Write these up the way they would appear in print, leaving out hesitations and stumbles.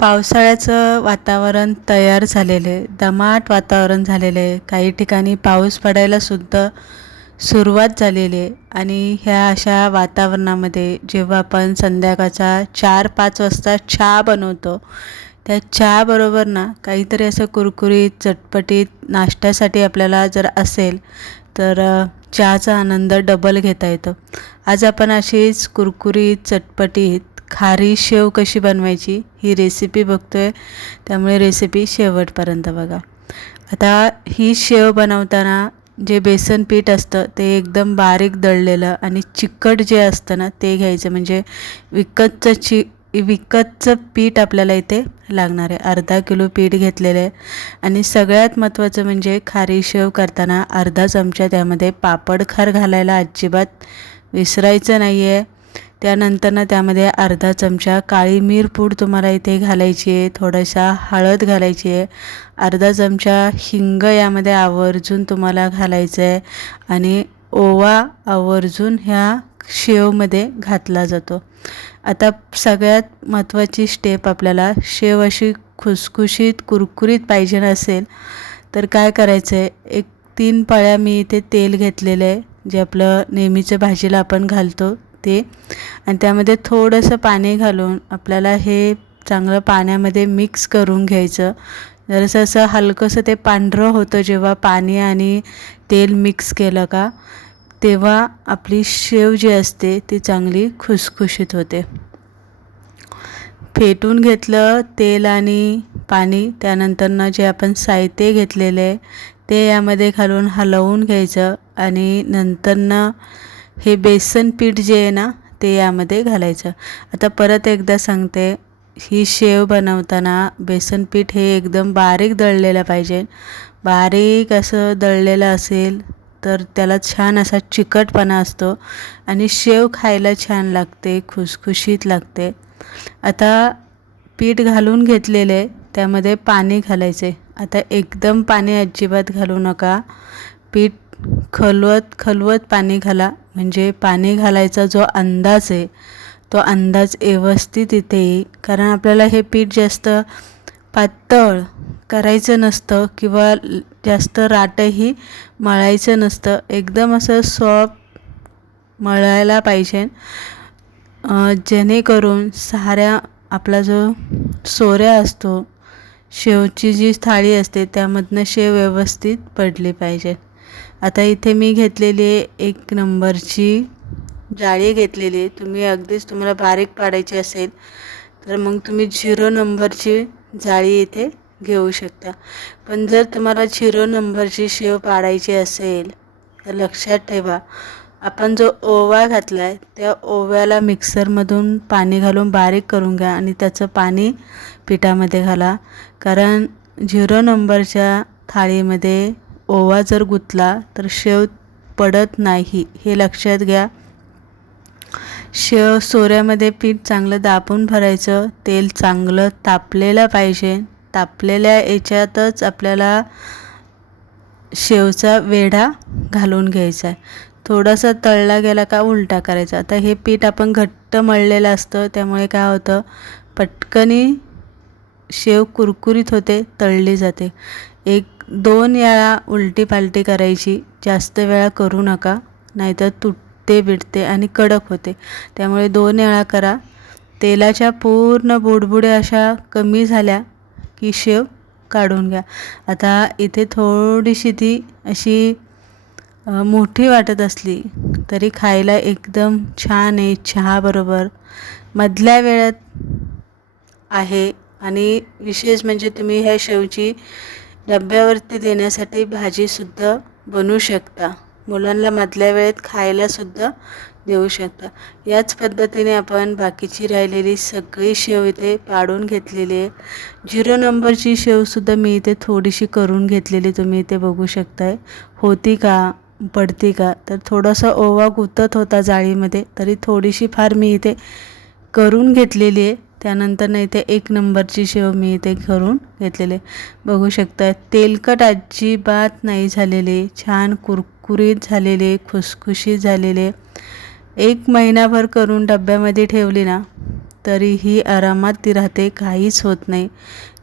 पावसाळ्याचं वातावरण तयार झालेलं आहे, दमाट वातावरण झालेलं आहे. काही ठिकाणी पाऊस पडायला सुद्धा सुरुवात झालेली आहे. आणि ह्या अशा वातावरणामध्ये जेव्हा आपण संध्याकाळचा 4-5 वाजता चहा बनवतो, त्या चहाबरोबर ना काहीतरी असं कुरकुरीत चटपटीत नाश्त्यासाठी आपल्याला जर असेल तर चहाचा आनंद डबल घेता येतो. आज आपण अशीच कुरकुरीत चटपटीत खारी शेव कशी बनवायची ही रेसिपी बघतोय, त्यामुळे रेसिपी शेवटपर्यंत बघा. आता ही शेव बनवताना जे बेसन पीठ असतं ते एकदम बारीक दळलेलं आणि चिकट जे असतं ना ते घ्यायचं. म्हणजे विकतचं पीठ आपल्याला इथे लागणार आहे. अर्धा किलो पीठ घेतलेलं आहे. आणि सगळ्यात महत्त्वाचं म्हणजे खारी शेव करताना अर्धा चमचा त्यामध्ये पापड खार घालायला अजिबात विसरायचं नाही आहे. त्यानंतर त्यामध्ये अर्धा चमचा काळी मिर पूड तुम्हाला इथे घालायची आहे. थोडासा हळद घालायची आहे. अर्धा चमचा हिंग यामध्ये आवर्जून तुम्हाला घालायचं आहे. आणि ओवा आवर्जून ह्या शेवमध्ये घातला जातो. आता सगळ्यात महत्त्वाची स्टेप, आपल्याला शेव अशी खुसखुशीत कुरकुरीत पाहिजे असेल तर काय करायचं आहे, एक 3 पळ्या मी इथे तेल घेतलेलं आहे, जे आपलं नेहमीच्या भाजीला आपण घालतो ते. आणि त्यामध्ये थोडंसं पाणी घालून आपल्याला हे चांगलं पाण्यामध्ये मिक्स करून घ्यायचं. जरासं असं हलकंसं ते पांढरं होतं जेव्हा पाणी आणि तेल मिक्स केलं का, तेव्हा आपली शेव जी असते ती चांगली खुसखुशीत होते. फेटून घेतलं तेल आणि पाणी. त्यानंतरनं जे आपण साहित्य घेतलेले आहे ते यामध्ये घालून हलवून घ्यायचं. आणि नंतरनं हे बेसन पीठ जे आहे ना ते यामध्ये घालायचं. आता परत एकदा सांगते, ही शेव बनवताना बेसन पीठ हे एकदम बारीक दळलेलं पाहिजे. बारीक असं दळलेलं असेल तर त्याला छान असा चिकटपणा असतो आणि शेव खायला छान लागते, खुसखुशीत लागते. आता पीठ घालून घेतलेले त्यामध्ये पाणी घालायचे. आता एकदम पाणी अजिबात घालू नका. पीठ खलवत पाणी घाला. म्हणजे पाणी घालायचा जो अंदाज आहे तो अंदाज व्यवस्थित इथे येईल. कारण आपल्याला हे पीठ जास्त पातळ करायचं नसतं किंवा जास्त राटही मळायचं नसतं. एकदम असं सॉफ्ट मळायला पाहिजे, जेणेकरून साऱ्या आपला जो सोऱ्या असतो, शेवची जी थाळी असते त्यामधनं शेव व्यवस्थित पडली पाहिजे. आता इथे मी घेतलेली 1 नंबरची जाळी घेतलेली आहे. तुम्हाला बारीक पाडायची असेल तर मग तुम्ही 0 नंबरची जाळी इथे घेऊ शकता. पण जर तुम्हाला 0 नंबरची शेव पाडायची असेल तर लक्षात ठेवा, आपण जो ओवा घातला आहे त्या ओव्याला मिक्सरमधून पाणी घालून बारीक करून घ्या आणि त्याचं पाणी पिठामध्ये घाला. कारण 0 नंबरच्या थाळीमध्ये ओवा जर गुंतला तर शेव पडत नाही, हे लक्षात घ्या. शेव सोऱ्यामध्ये पीठ चांगलं दाबून भरायचं. तेल चांगलं तापलेलं पाहिजे. तापलेल्या याच्यातच आपल्याला शेवचा वेढा घालून घ्यायचा आहे. थोडासा तळला गेला का उलटा करायचा. आता हे पीठ आपण घट्ट मळलेलं असतं, त्यामुळे काय होतं, पटकनी शेव कुरकुरीत होते, तळली जाते. 1-2 वेळा उलटी पालटी करायची, जास्त वेळा करू नका, नाहीतर तुटते बिटते आणि कडक होते. त्यामुळे 2 वेळा करा. तेलाच्या पूर्ण बुडबुडे अशा कमी झाल्या की शेव काढून घ्या. आता इथे थोडीशी ती अशी मोठी वाटत असली तरी खायला एकदम छान आहे, चहाबरोबर मधल्या वेळात आहे. आणि विशेष म्हणजे तुम्ही ह्या शेवची डब्यावरती देण्यासाठी भाजीसुद्धा बनवू शकता. मुलांना मधल्या वेळेत खायलासुद्धा देऊ शकता. याच पद्धतीने आपण बाकीची राहिलेली सगळी शेव इथे पाडून घेतलेली आहे. 0 नंबरची शेवसुद्धा मी इथे थोडीशी करून घेतलेली तुम्ही इथे बघू शकताय. होती का, पडती का, तर थोडासा ओवा गुंतत होता जाळीमध्ये, तरी थोडीशी फार मी इथे करून घेतलेली आहे. त्यानंतर इथे 1 नंबरची शेव मी इथे करून घेतलेले बघू शकता. तेलकट अजिबात नाही झालेले, छान कुरकुरीत झालेले, खुसखुशीत झालेले. 1 महिनाभर करून डब्यामध्ये ठेवली ना तरीही आरामात ती राहते, काहीच होत नाही.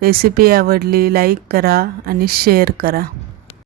रेसिपी आवडली लाईक करा आणि शेअर करा.